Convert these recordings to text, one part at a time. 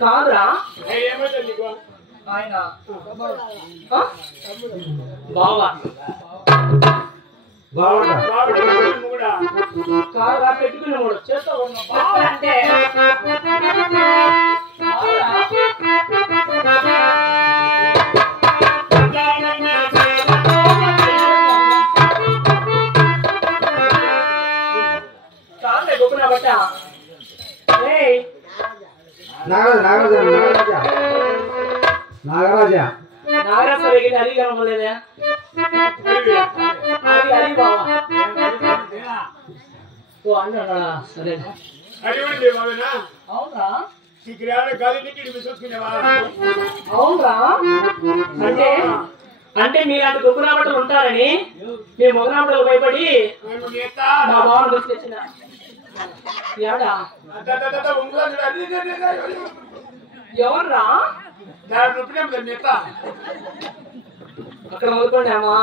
కాదురా ఆయన బావా కాదురా పెట్టుకుని మూడు చేస్తా ఉన్నా బావ అంటే కాదే గొప్పన బట్ట నాగరాజా హరి కనపడలేదే హరి బావా ఓ అన్నాడా సరే అవునా అవునా అంటే మీలాంటి గొప్పనా బట్టలు ఉంటారని మీ మొగనా బట్టలు భయపడి మా బావను తీసుకొచ్చిన ఏడా ఎవర్రా అక్కడ మొదలుకోండామా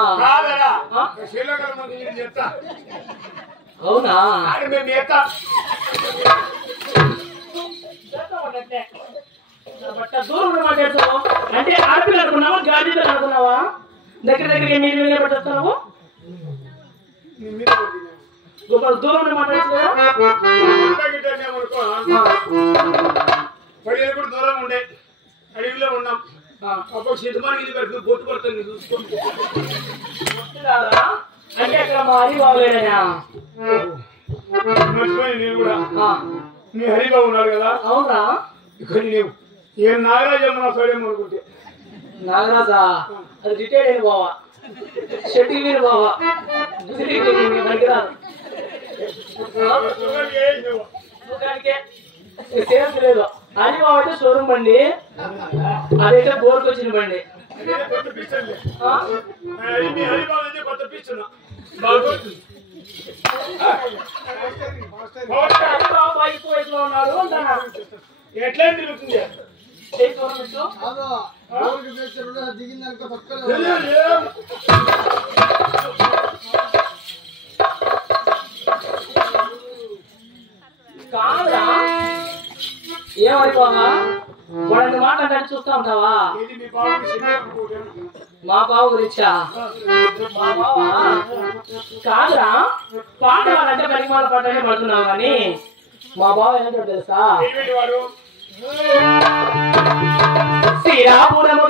అవునా దూరం మాట్లాడుతున్నావు అంటే ఆడపిల్ల అనుకున్నావా గాజీలు అనుకున్నావా దగ్గర దగ్గర మీరు మీద పట్టేస్తున్నావు దూరం మాట్లాడుతున్నా కూడా దూరం ఉండే అడవిలో ఉన్నాం అప్పుడు సిద్ధమానికి ఇది వరకు బొట్టు పడుతుంది చూసుకోండి అంటే అక్కడ మా హరిబాబులేనా మర్చిపోయి నేను కూడా నీ హరిబాబు ఉన్నాడు కదా అవునా ఇక్కడ నీవు ఏ నాగరాజు అమ్మ సోడేమో అనుకుంటే నాగరాజా అది రిటైర్డ్ అయిన బావా షెట్టి మీద బావా పనికిరాదు సేమ్ లేదు హరిబాబు అంటే షోరూమ్ బండి అదైతే బోర్కి వచ్చిన బండి ఎక్కువ వయసులో ఉన్నాడు ఎట్లా తిరుగుతుంది కాదా ఏమైపోవా వాడంత మాట నడిచి చూస్తా ఉంటావా? ఏది మీ బాబుకి చిన్న కూతురు? మా బావు గురించా? మా బావా కాదురా, పాడవాలంటే పరిమాణ పాటనే పడుతున్నావు కానీ మా బావ ఏంటో తెలుసా? ఏమిటి వాడు? శ్రీరాపురము